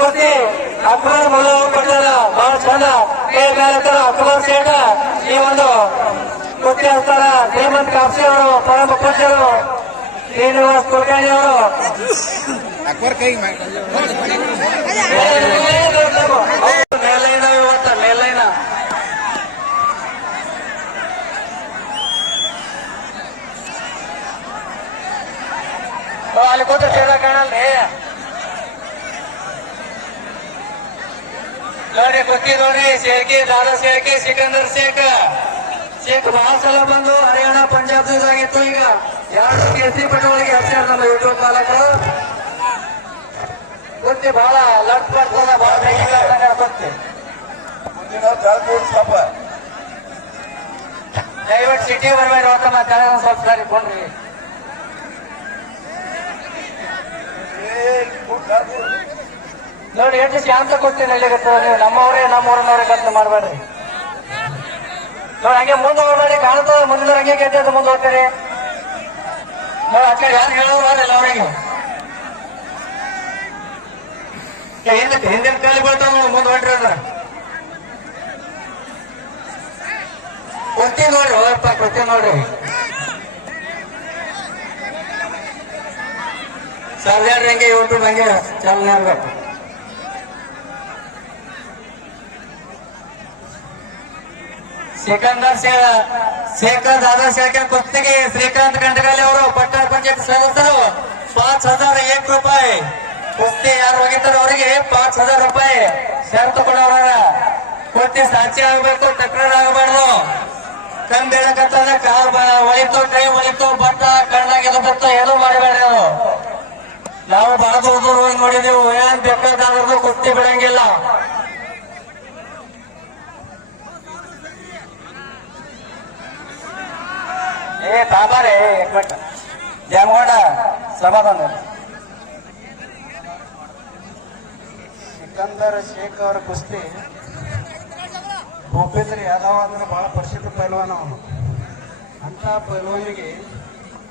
ಕುಸ್ತಿ ಅಕ್ಬರ್ ಮುಲ್ಲ ಕೊಟ್ಟಾರ ಬಹಳ ಚಂದ ಕೈ ಮೇಲೆ ಅಕ್ಬರ್ ಸೇಠ ಈ ಒಂದು ಕುಸ್ತಿ ಹಸ್ತಾರ ಶ್ರೀಮಂತ್ ಕಾಪ್ಸಿ ಅವರು ಪರಮ ಪೂಜ್ಯರು ಶ್ರೀನಿವಾಸ್ ಕುಲಕರ್ಣಿ ಅವರು ಮೇಲೈನ ಇವತ್ತ ಮೇಲೈನ ಅಲ್ಲಿ ಕೂತ ಸೇರ ಕಾಣಲ್ರಿ ನೋಡಿ ಕುಸ್ತಿ ನೋಡಿ ಶೇರ್ಕಿ ದಾದಾ ಶೇರ್ಕಿ ಸಿಕಂದರ್ ಶೇಖ್ ಬಹಳ ಸಲ ಬಂದು ಹರಿಯಾಣ ಪಂಜಾಬ್ದಾಗಿತ್ತು ಈಗ ಎರಡು ಕೇಸರಿ ಪಟಗಳಿಗೆ ಹಚ್ಚಾರ ನಮ್ಮ ಯೂಟ್ಯೂಬ್ ಮಾಲಕರು ಕುಸ್ತಿ ಬಹಳ ಲಟ್ ಬರ್ತದ ಬಹಳ ಕುಸ್ತಿ ದಯವಿಟ್ಟು ಸಿಟಿ ಬರ್ಬೇಡಿ ಹೋಗ್ತ ಮಾತಾಡ ಸ್ವಲ್ಪ ಸಾರಿ ಕೊಂಡ್ರಿ ನೋಡಿ ಎಷ್ಟು ಶಾಂತ ಕೊಡ್ತೀನಿ ಹೇಳಿಗತ್ತ ನೀವು ನಮ್ಮೂರನ್ನವ್ರೆ ಕತ್ಲ ಮಾಡಬೇಡ್ರಿ ನೋಡಿ ಹಂಗೆ ಮುಂದೆ ಹೋಗ್ಬೇಡಿ ಕಾಣ್ತದ ಮುಂದಿನ ಹಂಗೆ ಗೆದ್ದ ಮುಂದೆ ಹೋಗ್ತೀರಿ ನೋಡಿ ಆ ಕಡೆ ಯಾರು ಹೇಳೋಲ್ಲ ಅವರಿಗೆ ಹಿಂದಿನ ಕಾಲಿ ಬೀಳ್ತಾವ ನೋಡಿ ಮುಂದೆ ಹೊಂಟ್ರಿ ಅದ್ರ ಕುಸ್ತಿ ನೋಡ್ರಿ ಹೋಗಪ್ಪ ಕುಸ್ತಿ ನೋಡ್ರಿ ಸರ್ದಾಡ್ರಿ ಹಂಗೆ ಯೂಟ್ಯೂಬ್ ಹಂಗೆ ಚಾಲನೆ ಆಗ್ಬೇಕು ಸಿಕಂದರ್ ಶೇಖ್ ದಾದಾ ಶೇಖ್ ಕುಸ್ತಿಗೆ ಶ್ರೀಕಾಂತ್ ಗಂಟಗಾಲಿ ಅವರು ಪಟ್ಟಣ ಪಂಚಾಯತ್ ಸದಸ್ಯರು 5,001 ರೂಪಾಯಿ ಕುಸ್ತಿ ಯಾರು ಹೋಗಿದ್ದಾರೆ ಅವರಿಗೆ 5,000 ರೂಪಾಯಿ ಷರತ್ತು ಕೊಡೋರ ಕುಸ್ತಿ ಸಾಕ್ಷಿ ಆಗ್ಬೇಕು ತಕರಾರು ಆಗಬಾರ್ದು ಕಣ್ ಬೀಳಕತ್ತಂದ್ರೆ ಕಾಲ್ ಒಳಿತು ಕೈ ಒಳಿತು ಬಟ್ಟ ಕಣ್ಣಾಗಿದ್ದು ಬತ್ತ ಏನೂ ಮಾಡಬೇಡ್ರಿ ಅದು ನಾವು ಬಹಳ ದೂರ ಹೋಗಿ ನೋಡಿದೀವಿ ಏನ್ ಬೇಕಾದ್ರೂ ಕುಸ್ತಿ ಬಿಡಂಗಿಲ್ಲ ಏ ತಾಬಾರೆ ಜಾಮಗೊಂಡ ಸಮಾಧಾನ ಸಿಕಂದರ್ ಶೇಖ್ ಅವರ ಕುಸ್ತಿ ಭೂಪೇಂದ್ರ ಯಾದವ್ ಅಂದ್ರೆ ಬಹಳ ಪ್ರಸಿದ್ಧ ಪೈಲ್ವಾನ ಅವನು ಅಂತ ಪೈಲ್ವಾನಿಗೆ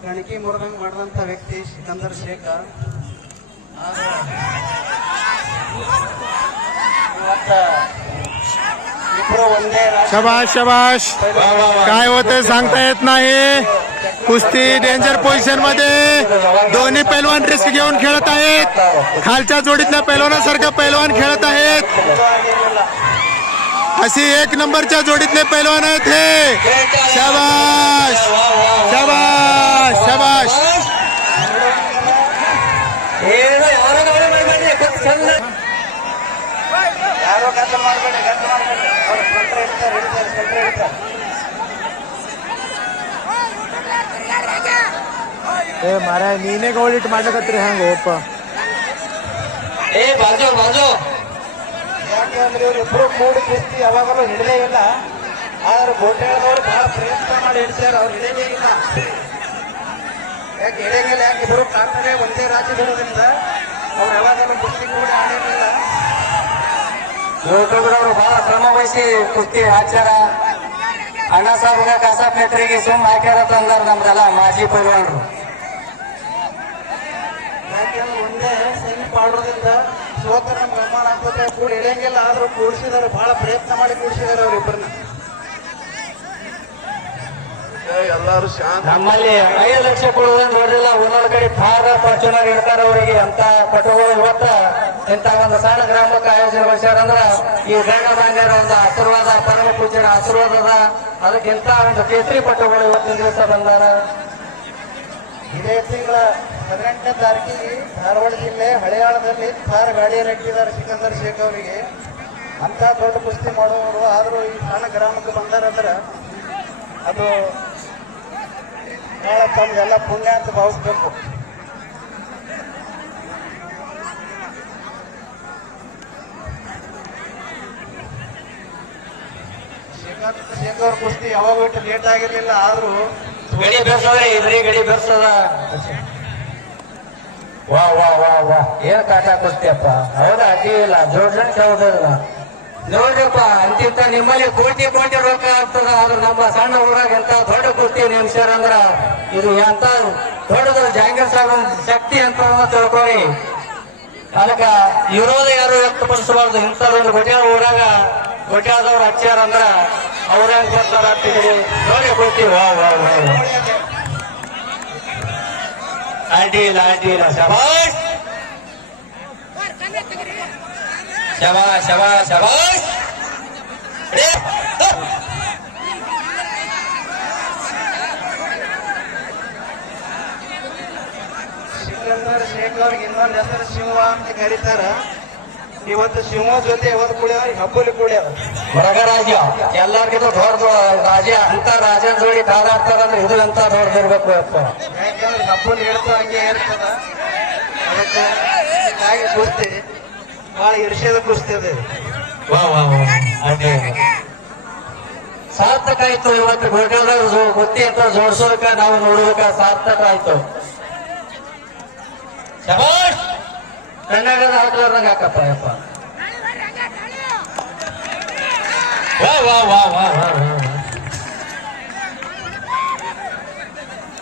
ಕಣಕಿ ಮುರಿದಂಗೆ ಮಾಡಿದಂಥ ವ್ಯಕ್ತಿ ಸಿಕಂದರ್ ಶೇಖ್ शबाश शबाश काय होते सांगता येत नाही कुस्ती डेंजर पोझिशन मध्ये दोन्ही पैलवान रिस्क घेऊन खेळत आहेत खालच्या जोडीतल्या पैलवानासारखं पैलवान खेळत आहेत अशी 1 नंबरच्या जोडीतले पैलवान आहेत हे शबाश शबाश शबाश ಯಾರೋ ಗದ್ದಲ ಮಾಡಬೇಡಿ ಅವ್ರ ಕಂಟ್ರೆ ಹಿಡಿತಾರೆ ಏ ಮಾರ ನೀನೇ ಗೋಲ್ ಇಟ್ಟು ಮಾಡ್ಲಕತ್ರಿ ಹಂಗ ಓಪ ಏ ಬಾಜು ಬಾಜು ಯಾಕೆ ಅಂದ್ರೆ ಇವ್ರಿಬ್ರು ಕೂಡಿ ಕುಸ್ತಿ ಯಾವಾಗಲೂ ಹಿಡಿದೇ ಇಲ್ಲ ಆದ್ರೆ ಗೋಟೆಯವರು ಬಹಳ ಪ್ರಯತ್ನ ಮಾಡಿ ಹಿಡಿಸ್ಯಾರ ಅವ್ರು ಹಿಡಿಯೇ ಇಲ್ಲ ಯಾಕೆ ಹಿಡಿಯಂಗಿಲ್ಲ ಯಾಕೆ ಇಬ್ರು ಕಾಣ್ತಾರೆ ಒಂದೇ ರಾಜ್ಯದವರಿಂದ ಅವ್ರು ಯಾವಾಗಲೂ ಕುಸ್ತಿ ಕೂಡ ಆಡಿರಲಿಲ್ಲ ಯೂಟ್ಯೂಬ್ರವರು ಬಹಳ ಶ್ರಮ ವಹಿಸಿ ಕುಸ್ತಿ ಹಾಕ್ಯಾರ ಅಣ್ಣ ಸಾಹೇಬ್ರ ಕಾಸಾಪ್ ನೇತ್ರಿಗೆ ಸುಮ್ ಹಾಕ್ಯಾರ ತಂದಾರ ನಮ್ದೆಲ್ಲ ಮಾಜಿ ಪೈಲ್ವಾನರು ಯಾಕೆಂದ್ರೆ ಒಂದೇ ಸೈನ್ಯ ಮಾಡೋದ್ರಿಂದ ಸೋತ ನಮ್ಗೆ ಅವಮಾನ ಆಗ್ತದೆ ಕೂಡ ಹಿಡಿಯಂಗಿಲ್ಲ ಆದ್ರೂ ಕೂಡಿಸಿದಾರೆ ಬಹಳ ಪ್ರಯತ್ನ ಮಾಡಿ ಕೂಡಿಸಿದಾರೆ ಅವ್ರಿಬ್ಬರನ್ನ ಎಲ್ಲಾರು ಶಾಂತ ನಮ್ಮಲ್ಲಿ 5 ಲಕ್ಷ ಕೊಡುವುದನ್ನು ನೋಡಿಲ್ಲ ಒಂದೊಂದು ಕಡೆ ಫಾರ ಫಾರ್ಚುನರ್ ಇಡ್ತಾರ ಅವರಿಗೆ ಅಂತ ಪಟುಗಳು ಇವತ್ತ ಇಂತ ಒಂದು ಸಣ್ಣ ಗ್ರಾಮಕ್ಕೆ ಆಯೋಜನೆ ಮಾಡಿಸ್ಯಾರಂದ್ರ ಈ ಗಂಡ ಬಾಂಡ್ಯರ ಒಂದು ಆಶೀರ್ವಾದ ಪರಮ ಪೂಜ್ಯರ ಆಶೀರ್ವಾದದ ಅದಕ್ಕಿಂತ ಒಂದು ಕೇಸರಿ ಪಟುಗಳು ಇವತ್ತಿನ ದಿವಸ ಬಂದಾರ ಇದೇ ತಿಂಗಳ 18ನೇ ತಾರೀಕಿಗೆ ಧಾರವಾಡ ಜಿಲ್ಲೆ ಹಳೆಯಾಳದಲ್ಲಿ ಥಾರ್ ಗಾಡಿಯನ್ನು ಇಟ್ಟಿದ್ದಾರೆ ಸಿಕಂದರ್ ಶೇಖ್ ಅವರಿಗೆ ಅಂತ ದೊಡ್ಡ ಕುಸ್ತಿ ಮಾಡೋರು ಆದರೂ ಈ ಸಣ್ಣ ಗ್ರಾಮಕ್ಕೆ ಬಂದಾರಂದ್ರೆ ಅದು ನಾಳೆ ತಮ್ಗೆಲ್ಲ ಪುಣ್ಯ ಅಂತ ಭಾವಿಸ್ಬೇಕು ಶೇಖ್ ಅವ್ರ ಕುಸ್ತಿ ಯಾವಾಗ ಬಿಟ್ಟು ಲೇಟ್ ಆಗಿರ್ಲಿಲ್ಲ ಆದ್ರೂ ಗಡಿ ಬೆರ್ಸೋದ್ರಿ ಇದ್ರಿ ಗಡಿ ಬೆರ್ಸೋದ ವಾ ವಾ ವಾ ವಾ ಏನ್ ಕಾಟ ಕುಸ್ತಿಯಪ್ಪ ಹೌದಾ ಅಡ್ಡಿ ಇಲ್ಲ ಜೋಡ್ಸಣ್ ಹೌದಲ್ಲ ನೋಡ್ರಿಪ್ಪ ಅಂತಿಂತ ನಿಮ್ಮಲ್ಲಿ ಕೋಟಿ ಕೋಟಿ ರೊಕ್ಕ ಆಗ್ತದ ಆದ್ರೆ ನಮ್ಮ ಸಣ್ಣ ಊರಾಗ ಎಂತ ದೊಡ್ಡ ಕುಸ್ತಿ ನೇಮಿಸ್ಯಾರಂದ್ರ ಇದು ಎಂತ ದೊಡ್ಡದು ಜಾಂಗೀರ್ ಸಾಹೇಬ್ ಶಕ್ತಿ ಅಂತ ತಿಳ್ಕೊರಿ ಅದಕ್ಕ ವಿರೋಧ ಯಾರು ವ್ಯಕ್ತಪಡಿಸಬಾರ್ದು. ಇಂಥದೊಂದು ಗೊಟ್ಯಾಳ ಊರಾಗ ಗೊಟ್ಯಾಳದವ್ರು ಹಚ್ಚಾರ ಅಂದ್ರ ಅವ್ರ ಹೆಂಗ್ ಬರ್ತಾರ ಅಂತಿದ್ರಿ ನೋಡಿ ಕೊಡ್ತೀವಿ. ಅಡ್ಡಿಲ್ಲ ಅಡ್ಡಿಲ್ಲ. ಶಬಾಷ್ ಶಬಾಷ್ ಶಬಾಷ್ ಶಬಾಷ್. ಸಿಕಂದರ್ ಶೇಖ್ ಅವ್ರಿಗೆ ಇನ್ನೊಂದು ಹೆಸರು ಶಿವ ಅಂತ ಕರೀತಾರ. ಇವತ್ತು ಶಿವ ಜೊತೆ ಯಾವತ್ತು ಕುಡಿಯವ ಹಬ್ಬಲಿ ಕುಡಿಯವ ಮೃಗರಾಜ ಎಲ್ಲರಿಗಿಂತ ದೊಡ್ಡ ರಾಜ ಅಂತ ರಾಜನ ಜೋಡಿ ಕಾದಾಡ್ತಾರ ಅಂದ್ರೆ ಇದು ಅಂತ ದೊಡ್ಡದಿರ್ಬೇಕು ಅಪ್ಪ. ಯಾಕಂದ್ರೆ ಹಬ್ಬಲಿ ಹೇಳ್ತಾ ಹಂಗೆ ಇರ್ತದ. ಅದಕ್ಕೆ ಹಾಗೆ ಕುಸ್ತಿ ಬಹಳ ಇರ್ಷದ ಕುಸ್ತಿ ಅದ. ವಾ ವಾ ವಾ ಅಡ್ಡಿ ಸಾರ್ಥಕ ಆಯ್ತು. ಇವತ್ತು ಗೊಡ್ಡದವ್ರು ಗೊತ್ತಿ ಅಂತ ಜೋಡಿಸೋದಕ್ಕ ನಾವು ನೋಡುವುದಕ್ಕ ಸಾರ್ಥಕ ಆಯ್ತು. ಶಬಾಷ್ ಕನ್ನಡದ ಹಾಕ್ಲಾರ್ದಂಗ ಹಾಕಪ್ಪ ಯಪ್ಪ. ವಾ ವಾ ವಾ ವಾ ವಾ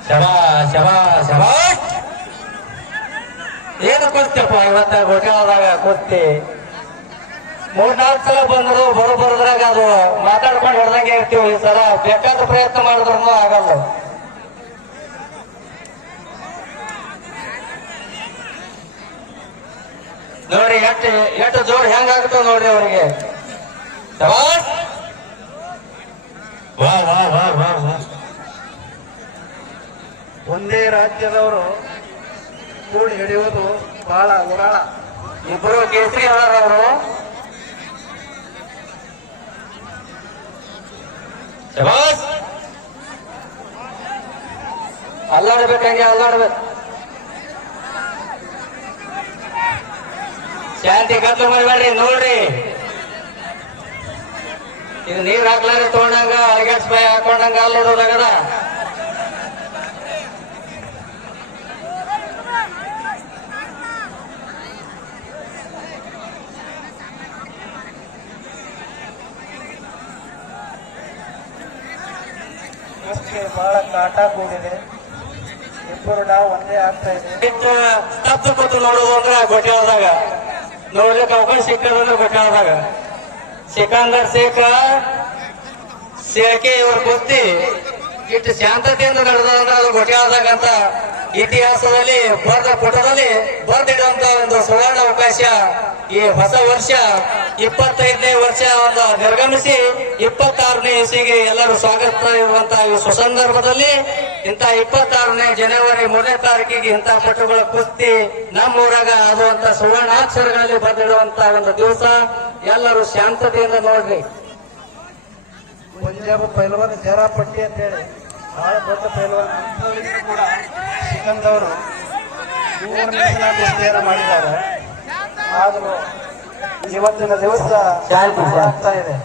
ಶಬಾಷ್ ಶಬಾಷ್ ಶಬಾಷ್. ಏನು ಕುಸ್ತಿಯಪ್ಪ ಇವತ್ತ ಗೊಡ್ಡಾಳದಾಗ ಕುಸ್ತಿ. 3-4 ಸಲ ಬಂದ್ರು ಬರೋದ್ರಾಗ ಅದು ಮಾತಾಡ್ಕೊಂಡು ಹೊಡೆದಂಗೆ ಇರ್ತೀವಿ. ಈ ಸಲ ಬೇಕಾದ ಪ್ರಯತ್ನ ಮಾಡಿದ್ರು ಆಗಲ್ಲ. ನೋಡಿ ಎಷ್ಟು ಜೋರ್ ಹೆಂಗಾಗುತ್ತೋ ನೋಡ್ರಿ ಅವರಿಗೆ. ಶಬಾಷ್ ವಾ ವಾ ವಾ ವಾ ವಾ. ಒಂದೇ ರಾಜ್ಯದವರು ಕೂಡಿ ಹಿಡಿಯುವುದು ಬಹಳ ಉರಾಳ. ಇಬ್ಬರು ಕೇಸರಿ ಅವರು. ಶಬಾಷ್ ಅಲ್ಲಾಡ್ಬೇಕು, ಹಂಗೆ ಅಲ್ಲಾಡ್ಬೇಕು. ಶಾಂತಿ ಗದ್ದು ಮಾಡಬೇಡ್ರಿ. ನೋಡ್ರಿ ಇದು ನೀರ್ ಹಾಕ್ಲಾರ ತಗೊಂಡಂಗ ಅಳಗ್ಯಾಸ್ ಬಾಯಿ ಹಾಕೊಂಡಂಗ ಅಲ್ಲಿ ನೋಡೋದಾಗದ. ಬಹಳ ಕಾಟ ಕೂಡಿದೆ. ಇಬ್ಬರು ನಾವು ಒಂದೇ ಆಗ್ತಾ ಇದೆ. ತಪ್ಪು ಕೂತು ನೋಡೋದು ಅಂದ್ರೆ ಗೊಟ್ಟಾಳದಾಗ ನೋಡ್ಲಿಕ್ಕೆ ಅವಕಾಶ ಸಿಕ್ಕದಂದ್ರೆ ಗೊಟ್ಟಾಳದಾಗ ಸಿಕಂದರ್ ಶೇಖೆ ಇವ್ರ ಕುಸ್ತಿ ಇಷ್ಟು ಶಾಂತತೆಯಿಂದ ನಡೆದಂದ್ರೆ ಅದು ಗೊಟ್ಟಾಳದಾಗ ಅಂತ ಇತಿಹಾಸದಲ್ಲಿ ಬರೆದ ಪುಟದಲ್ಲಿ ಬರೆದಿಡುವಂತ ಒಂದು ಸುವರ್ಣ ಅವಕಾಶ. ಈ ಹೊಸ ವರ್ಷ 25ನೇ ವರ್ಷ ಒಂದು ನಿರ್ಗಮಿಸಿ 26ನೇ ಇಸಿಗೆ ಎಲ್ಲರೂ ಸ್ವಾಗತ ಇರುವಂತಹ ಈ ಸುಸಂದರ್ಭದಲ್ಲಿ ಇಂಥ 26ನೇ ಜನವರಿ 3ನೇ ತಾರೀಕಿಗೆ ಇಂಥ ಪಟುಗಳ ಕುಸ್ತಿ ನಮ್ಮೂರಾಗ ಆಗುವಂತ ಸುವರ್ಣಾಕ್ಷರಗಳಲ್ಲಿ ಬರೆದಿಡುವಂತ ಒಂದು ದಿವಸ. ಎಲ್ಲರೂ ಶಾಂತತೆಯಿಂದ ನೋಡ್ರಿ. ಪಂಜಾಬ್ ಪೈಲ್ವಾನ್ ಜರಾ ಪಟ್ಟಿ ಅಂತ ಹೇಳಿ ಬಹಳ ದೊಡ್ಡ ಪೈಲ್ವಾನ್ ಕೂಡ ಸಿಕಂದವರು 3 ನಿಮಿಷ ಕುಸ್ತಿಯನ್ನು ಮಾಡಿದ್ದಾರೆ. ಆದರೂ ಇವತ್ತಿನ ದಿವಸ ಆಗ್ತಾ ಇದೆ.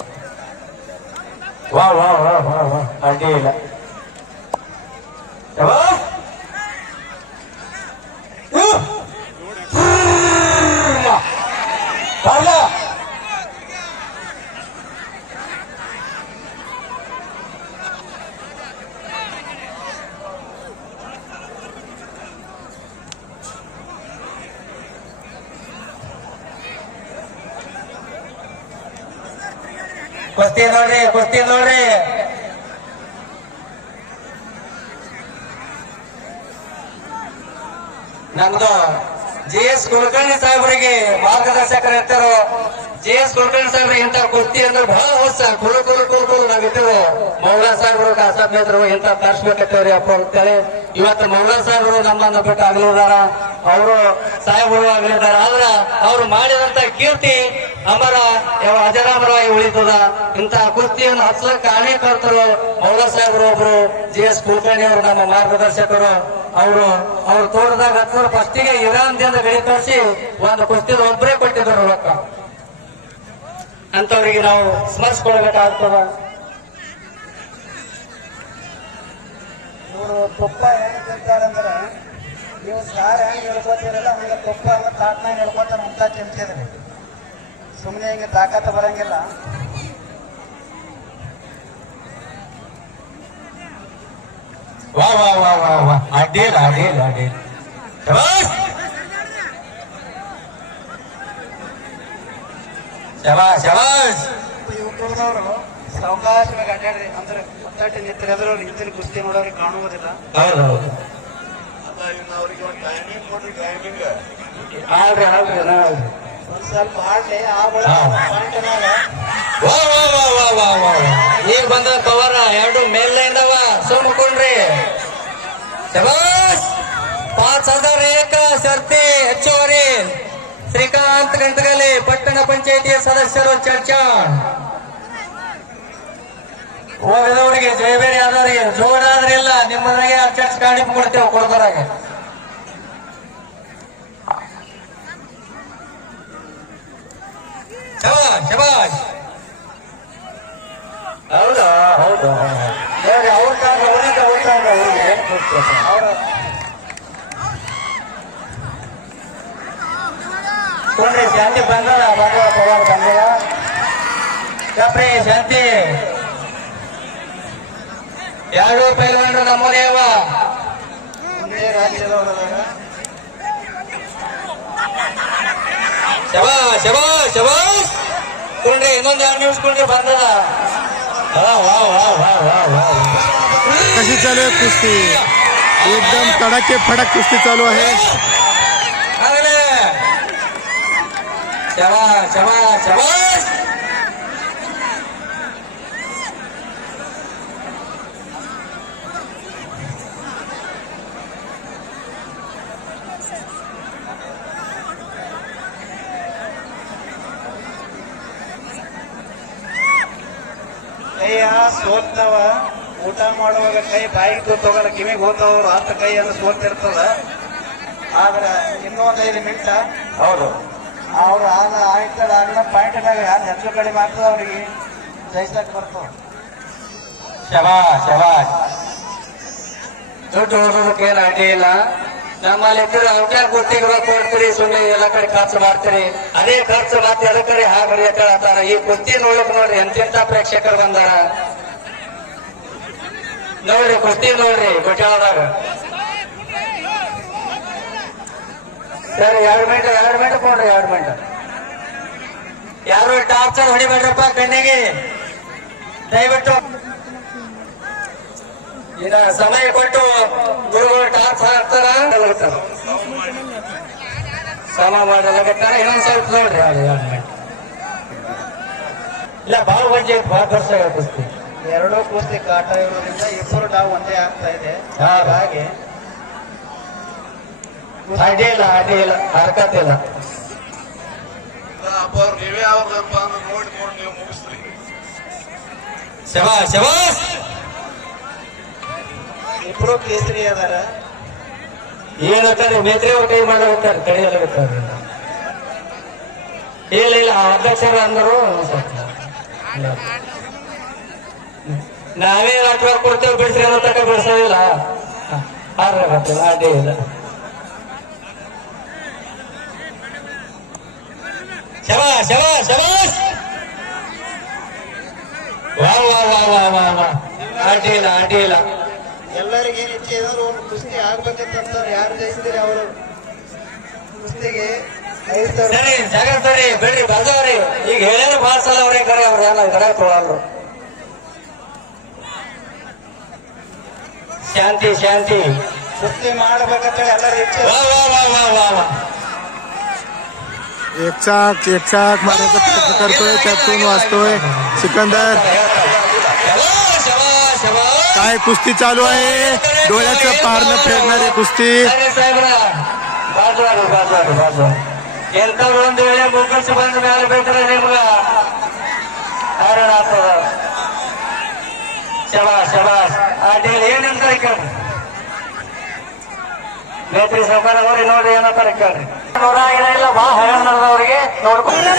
ವಾ ವಾ ವಾ ವಾ ವಾ ಅಡ್ಡಿ ಇಲ್ಲ. ಕುಸ್ತಿ ನೋಡ್ರಿ, ಕುಸ್ತಿ ನೋಡ್ರಿ. ನಮ್ದು JS ಕುಲಕರ್ಣಿ ಸಾಹೇಬರಿಗೆ ಮಾರ್ಗದರ್ಶಕರಿರ್ತಾರೋ. JS ಕುಲಕರ್ಣಿ ಸಾಹೇಬ್ರಿಗೆ ಇಂಥ ಕುಸ್ತಿ ಅಂದ್ರೆ ಬಹಳ ಹೊಸ ಕುಲು ನಾವಿದ್ದೇವೆ. ಮೌಲಾ ಸಾಹೇಬರು ಕಾಸಾಬ್ರು ಇಂಥ ತರ್ಸ್ಬೇಕತ್ತೇವ್ರಿ ಅಪ್ಪ ಅಂತೇಳಿ ಇವತ್ತು ಮೌಲಾ ಸಾಹೇಬರು ನಮ್ಮನ್ನು ಬಿಟ್ಟು ಆಗಲಿದಾರ. ಅವರು ಸಾಹೇಬರು ಆಗಲಿದಾರ. ಆದ್ರ ಅವ್ರು ಮಾಡಿದಂತ ಕೀರ್ತಿ ಅಮರ ಅಜರಾಮರವಾಗಿ ಉಳಿತದ. ಇಂಥ ಕುಸ್ತಿಯನ್ನು ಹಚ್ಚಲಕ್ಕೆ ಅನೇಕರ್ತರು ಮೌಲಾ ಸಾಹೇಬರು ಒಬ್ರು JS ಕುಲಕರ್ಣಿ ಅವರು ನಮ್ಮ ಮಾರ್ಗದರ್ಶಕರು. ಅವರು ತೋಟದಾಗ ಹತ್ತಿರ ಫಸ್ಟಿಗೆ ಇರಾನ್ದಿಂದ ಗಡಿ ತೋರಿಸಿ ಒಂದು ಕುಸ್ತಿದ ಒಬ್ಬರೇ ಕೊಟ್ಟಿದ್ರು ರೊಕ್ಕ. ಅಂತವ್ರಿಗೆ ನಾವು ಸ್ಮರಿಸ್ಕೊಳ್ಬೇಕಾಗ್ತದ. ಇವರು ತುಪ್ಪ ಹೆಂಗ್ ತಿಂತಾರಂದ್ರೆ ನೀವು ಸಾರು ಹೆಂಗ್ ಹೇಳ್ಕೊತೀರಲ್ಲ ಹಂಗ ತುಪ್ಪ ತಾಟ್ನಾಗ ಹೇಳ್ಕೊತಾರ ಅಂತ ತಿಂತಿದ್ರಿ. ಸುಮ್ಮನೆ ಹಿಂಗೆ ತಾಕತ್ತು ಬರಂಗಿಲ್ಲ. ವಾ ವಾ ವಾ ವಾ ವಾ ಅಡ್ಡಿಲ್ಲ ಅಡ್ಡಿಲ್ಲ ಅಡ್ಡಿಲ್ಲ. ಶಬಾಷ್ ಶಬಾಷ್. ಯುವಕರದವರು ಸಾವಕಾಶವಾಗಿ ಅಡ್ಡಾಡ್ರಿ ಅಂದ್ರೆ ಒತ್ತಾಟಿ ನಿಂತರೆ ಆದ್ರೆ ಅವ್ರು ಹಿಂದಿನ ಕುಸ್ತಿ ನೋಡೋರಿಗೆ ಕಾಣುವುದಿಲ್ಲ. ಹೌದೌದು. ಆಡ್ರಿ ಆಡ್ರಿ ಒಂದ್ ಸ್ವಲ್ಪ ಆಡ್ಲಿ ಆ ಬಳಿಕ ಪಾಯಿಂಟ್ ಮ್ಯಾಲ ವಾ ವಾ ವಾ ವಾ ವಾ ವಾ. ಈಗ ಬಂದ ಕವರ ಎರಡು ಮೇಲ್ನವ ಸುಮ್ಕೊಂಡ್ರಿ. ಶಬಾಷ್. 5000 ಏಕ ಶರ್ತಿ ಹೆಚ್ಚುವರಿ. ಶ್ರೀಕಾಂತ್ ಗಂಟಗಲಿ ಪಟ್ಟಣ ಪಂಚಾಯಿತಿಯ ಸದಸ್ಯರು ಚರ್ಚಾ. ಹೋಗದವರಿಗೆ ಜಯಬೇರಿ ಆದವರಿಗೆ ಜೋಡಾದ್ರಿಲ್ಲ ನಿಮ್ಮದ್ರಾಗೆ ಚರ್ಚ್ ಕಾಣಿಕೆ ಕೊಡ್ತೇವೆ ಕೊಡೋದ್ರಾಗೆ. ಶಬಾಷ್ ಶಬಾಷ್. ಹೌದಾ ಹೌದು. ಅವ್ರ ಕಾಲ ಅವ್ರಿಗೆ ಅವ್ರಿಗೆ ಏನ್ ಕೊಡ್ತಾರೆ ಅವ್ರ ನೋಡ್ರಿ. ಶಾಂತಿ ಬಂದದ ಪವಾರ ಬಂದದ ಕಪ್ರಿ ಶಾಂತಿ. ಎರಡು ಪೈಲ್ವಾನ್ರು ನಮ್ಮನೆ ಅವ. ಒಂದೇ ರಾಜ್ಯದವರದಾಗ ಶಬಾಷ್ ಶಬಾಷ್ ಶಬಾಷ್. ಕೊಂಡ್ರಿ ಇನ್ನೊಂದು 2 ನಿಮಿಷ ಕೊಂಡ್ರಿ ಬಂದದ. वा वा वा वा वा वा. कशी चालू आहे कुस्ती? एकदम तडाके फडक कुस्ती चालू आहे. शबाश शबाश शबाश. ಕೈಯ ಸೋತವ ಊಟ ಮಾಡುವಾಗ ಕೈ ಬಾಯಿಗೆ ತಗೋಲ್ಲ, ಕಿವಿಗೆ ಹೋದವರು ಹತ್ತು ಕೈಯನ್ನು ಸೋತಿರ್ತದ. ಆದ್ರೆ ಇನ್ನೊಂದು 5 ನಿಮಿಷ ಹೌದು ಅವ್ರು ಆಗಿನ ಪಾಯಿಂಟ್ನಾಗ ಯಾರು ಹೆಚ್ಚು ಕಡಿಮೆ ಆಗ್ತದ ಅವ್ರಿಗೆ ಜಯಿಸಕ್ ಬರ್ತವ. ಶಬಾಷ್ ಶಬಾಷ್. ದುಡ್ಡು ಓದೋದಕ್ಕೆ ಏನು ಅಡ್ಡಿ ಇಲ್ಲ. ನಮ್ಮಲ್ಲಿ ಇದ್ರೆ ಅವ್ರ ಗುತ್ತಿಗೆ ಕೊಡ್ತೀರಿ, ಸುಮ್ಮನೆ ಎಲ್ಲ ಕಡೆ ಖರ್ಚು ಮಾಡ್ತೀರಿ. ಅದೇ ಖರ್ಚು ಮತ್ತೆ ಅದ ಕಡೆ ಹಾಗೆ ಹೇಳ್ತಾರ. ಈ ಕುಸ್ತಿ ನೋಡಕ್ ನೋಡ್ರಿ ಎಂತೆಂತ ಪ್ರೇಕ್ಷಕರು ಬಂದಾರ ನೋಡ್ರಿ. ಕುಸ್ತಿ ನೋಡ್ರಿ ಕೊಟ್ಟಾಳದಾಗ. ಸರಿ 2 ಮಿನಿಟ್ ಕೊಡ್ರಿ 2 ಮಿನಿಟ್. ಯಾರು ಟಾರ್ಚರ್ ಹೊಡಿಬೇಡ್ರಪ್ಪ ಕಣ್ಣಿಗೆ ದಯವಿಟ್ಟು. ಇನ್ನ ಸಮಯ ಕೊಟ್ಟು ಗುರುಗಳು ಟಾರ್ಚ್ ಹಾಕ್ತಾರ ಸಮ ಮಾಡಲಾಗತ್ತಾರ. ಇನ್ನೊಂದ್ ಸ್ವಲ್ಪ ನೋಡ್ರಿ 2 ಮಿನಿಟ್. ಇಲ್ಲ ಭಾಳ ವಜ್ಜೆ ಐತಿ, ಭಾಳ ವರ್ಷ ಕುಸ್ತಿ. ಎರಡೂ ಕುಸ್ತಿ ಕಾಟ ಇರೋದ್ರಿಂದ ಇಬ್ಬರು ಡಾವ್ ಒಂದೇ ಆಗ್ತಾ ಇದೆ. ಹೌದು. ಹಾಗಾಗಿ ಅಡ್ಡಿಲ್ಲ ಅಡ್ಡಿಲ್ಲ ಹರ್ಕತ್ತಿಲ್ಲ. ನೀವೇ ಅವ್ರದಪ್ಪ ನೋಡಿ ನೀವು ಮುಗಿಸ್ರಿ. ಶಬಾಷ್ ಶಬಾಷ್. ಇಬ್ರು ಕೇಸರಿ ಅದಾರ. ಏನಂತಾರೆ ಮೇತ್ರಿ ಅವ್ರ ಕೈ ಮಾಡಬೇಕಾರೆ ಕೈಯಲ್ಲಾಗುತ್ತಾರೆ. ಇಲ್ಲ ಇಲ್ಲ ಅಧ್ಯಕ್ಷರ ಅಂದರು ನಾವೇ ಆಟವಾರ ಕೊಡ್ತೇವೆ ಬಿಡಿಸ್ರಿ ಅನ್ನೋ ತಕ್ಕ ಬಿಡಿಸೋದಿಲ್ಲ. ಹಾಗಾಗತ್ತೆ ಅಡ್ಡಿ ಇಲ್ಲ. ಶಬಾಷ್ ಶಬಾಷ್ ಶಬಾಷ್. ವಾ ವಾ ವಾ ವಾ ವಾ ವಾ. ಅಡ್ಡಿ ಇಲ್ಲ ಅಡ್ಡಿ ಇಲ್ಲ. ಎಲ್ಲರಿಗೆ ಏನ್ ಇಚ್ಛೆ ಇದ್ರು ಒಂದು ಕುಸ್ತಿ ಆಗ್ಬೇಕಂತಾರೆ. ಯಾರು ಜಯಿಸಿದ್ರೆ ಅವರು ಕುಸ್ತಿಗೆ 5,000. ಸರಿ ಜಾಗ ಸರಿ ಬಿಡ್ರಿ ಬರ್ದವ್ರಿ. ಈಗ ಹೇಳ್ಯಾರ ಭಾಳ ಸಲ ಅವ್ರೇ ಕರೆ ಅವ್ರ ಏನ ಕರೆ ತೊಗೊಳಲ್ರು. शांति शांति कुस्ती ಮಾಡ್ಬೇಕಂತೇಳಿ ಎಲ್ಲರ ಇಚ್ಛೆ. वाह वाह वाह वाह वाह वाह एक चाक मारायचा प्रयत्न करतोय, त्यातून वाचतोय सिकंदर. शाबाश शाबाश शाबाश. काय कुस्ती चालू आहे, डोळ्याचं पारणं फेडणारी कुस्ती. अरे साहेबरा ಬಾಜು ಎಂತವ್ರು ಒಂದು ವೇಳೆ ಮುಗಿಸಿ ಬಂದ ಮೇಲೆ ಬೇಕಾದ್ರೆ ನಿಮ್ಗ ಹೈರಾಣ ಆಗ್ತದ. ಶಬಾಷ್ ಶಬಾಷ್. ಆ ಡೀಲ್ ಏನಂತಾರೆ ಕೇಳ್ರಿ. ಮೇತ್ರಿ ಸಾವುಕಾರ ಅವ್ರಿ ನೋಡ್ರಿ ಏನಂತಾರೆ ಕೇಳ್ರಿ. 100 ಇಲ್ಲ ಬಾ ಹೈರಾಣ ಅವ್ರಿಗೆ ನೋಡ್ಕೊಂಡು